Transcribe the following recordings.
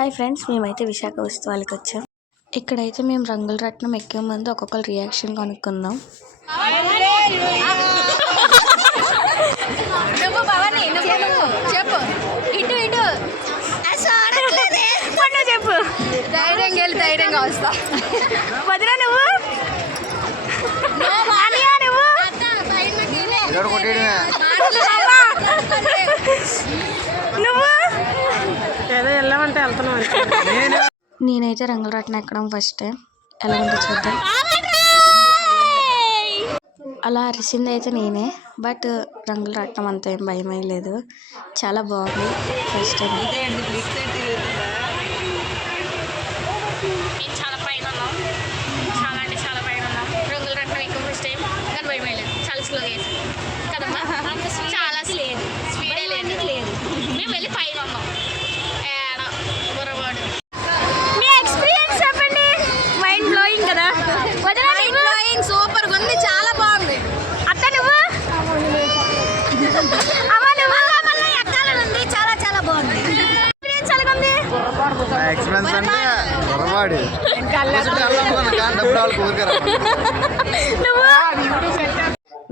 Hi friends, మేమైతే విశాఖ ఉత్సవాలకు వచ్చాం. ఇక్కడైతే మేము రంగుల రత్నం ఎక్కే ముందు ఒక్కొక్కరు రియాక్షన్ కనుక్కుందాం. చెప్పు, ధైర్యంగా వస్తా. వదినా నువ్వు ఏదో వెళ్ళామంటే వెళ్తున్నాం. నేనైతే రంగుల రత్నం ఎక్కడం ఫస్ట్ టైం. ఎలా ఉందో చూద్దాం. అలా అరిసింది అయితే నేనే, బట్ రంగుల రత్నం అంత ఏం భయమే లేదు. చాలా బాగుంది ఫస్ట్ టైం. చాలా పైన ఉన్నాం, చాలా అంటే చాలా పైన ఉన్నాం. రంగుల రత్నం ఎక్కువ ఫస్ట్ టైం, కానీ భయమే లేదు. చాలా స్లోగా వేసాం కదమ్మా, చాలా లేదు, స్పీడే లేదు. మేము వెళ్ళి పైన ఉన్నాం. మీ ఎక్స్పీరియన్స్ చెప్పండి. మైండ్ బ్లోయింగ్ కదా, మైండ్ బ్లోయింగ్, సూపర్గా ఉంది, చాలా బాగుంది. అత్త నువ్వు ఎక్కాలనుంది, చాలా చాలా బాగుంది. ఎక్స్పీరియన్స్ ఎలాగుంది? ఎక్స్పీరియన్స్ అంటే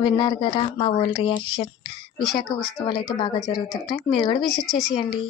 విన్నారు కదా మా ఓల్డ్ రియాక్షన్. విశాఖ ఉత్సవాలు అయితే బాగా జరుగుతుంటాయి. మీరు కూడా విజిట్ చేసేయండి.